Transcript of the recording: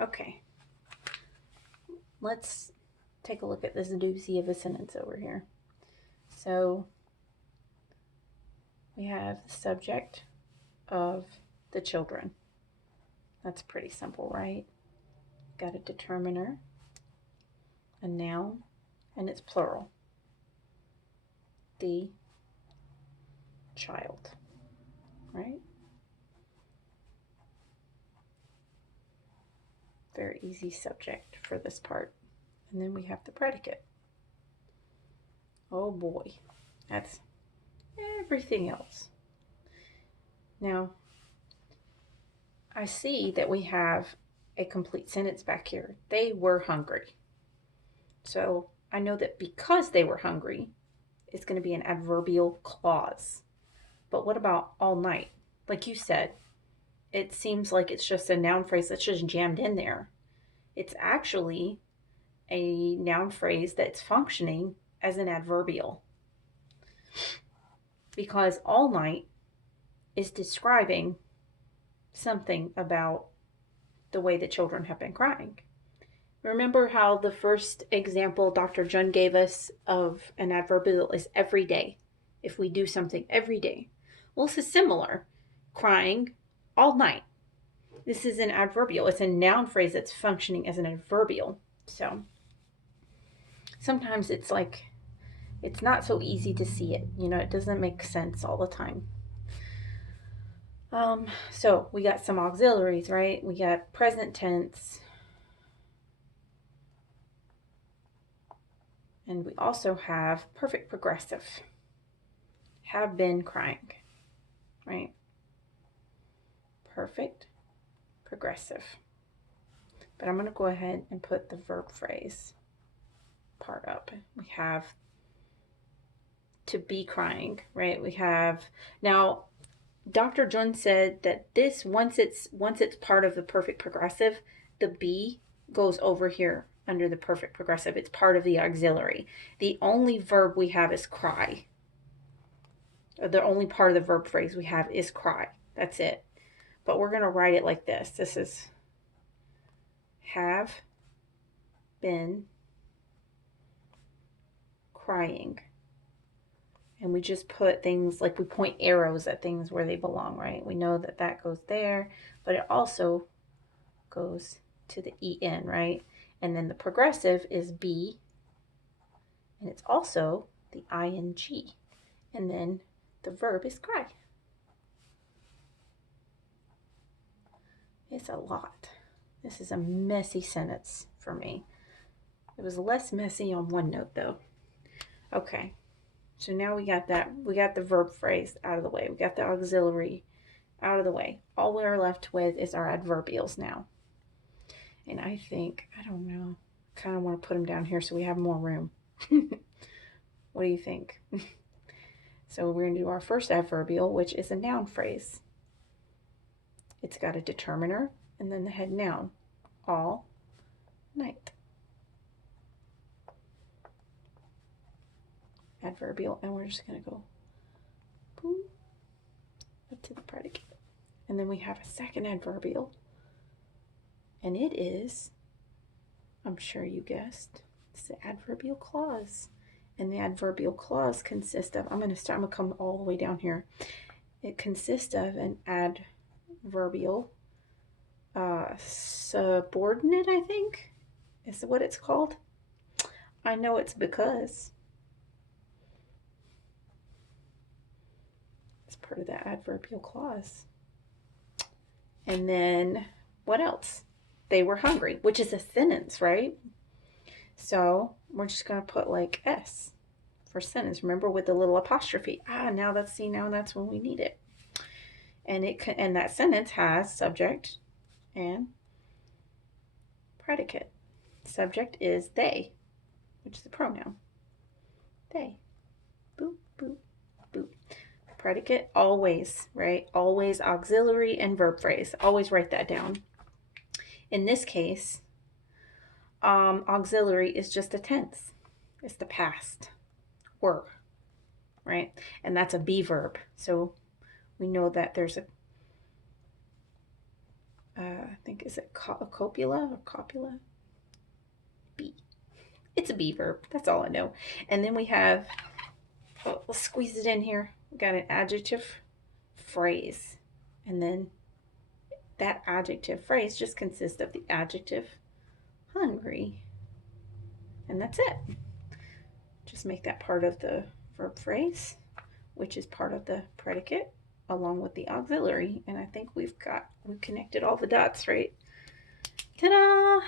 Okay, let's take a look at this doozy of a sentence over here. So we have the subject of the children. That's pretty simple, right? Got a determiner, a noun, and it's plural. The child, right? Very easy subject for this part. And then we have the predicate. Oh boy, that's everything else. Now, I see that we have a complete sentence back here. They were hungry. So I know that because they were hungry, it's going to be an adverbial clause. But what about all night? Like you said, it seems like it's just a noun phrase that's just jammed in there. It's actually a noun phrase that's functioning as an adverbial because all night is describing something about the way the children have been crying. Remember how the first example Dr. Jun gave us of an adverbial is every day. If we do something every day. Well, this is similar. Crying all night. This is an adverbial. It's a noun phrase that's functioning as an adverbial. So sometimes it's like, it's not so easy to see it. You know, it doesn't make sense all the time. So we got some auxiliaries, right? We got present tense. And we also have perfect progressive. Have been crying, right? Perfect progressive. But I'm going to go ahead and put the verb phrase part up. We have to be crying, right? We have now Dr. Jun said that this once it's part of the perfect progressive, the be goes over here under the perfect progressive. It's part of the auxiliary. The only verb we have is cry. The only part of the verb phrase we have is cry. That's it. But we're going to write it like this. This is have been crying. And we just put things like we point arrows at things where they belong, right? We know that that goes there, but it also goes to the en, right? And then the progressive is be, and it's also the ing. And then the verb is cry. It's a lot. This is a messy sentence for me. It was less messy on OneNote though. Okay, so now we got that. We got the verb phrase out of the way. We got the auxiliary out of the way. All we're left with is our adverbials now. And I think, I don't know, kind of want to put them down here so we have more room. What do you think? So we're going to do our first adverbial, which is a noun phrase. It's got a determiner and then the head noun, all night. Adverbial, and we're just going to go boom up to the predicate. And then we have a second adverbial, and it is, I'm sure you guessed, it's the adverbial clause. And the adverbial clause consists of, I'm going to come all the way down here. It consists of an adverbial subordinate, I think, is what it's called. I know it's because it's part of the adverbial clause. And then what else? They were hungry, which is a sentence, right? So we're just going to put like S for sentence. Remember with the little apostrophe. Now that's when we need it. And that sentence has subject and predicate. Subject is they, which is the pronoun. They. Boop, boop, boop. Predicate, always, right? Always auxiliary and verb phrase. Always write that down. In this case, auxiliary is just a tense. It's the past. Were, right? And that's a be verb. So we know that there's I think, is it a copula or copula? B. It's a B verb. That's all I know. And then we have, oh, let's squeeze it in here. We got an adjective phrase. And then that adjective phrase just consists of the adjective hungry. And that's it. Just make that part of the verb phrase, which is part of the predicate, along with the auxiliary. And I think we've connected all the dots, right? Ta-da!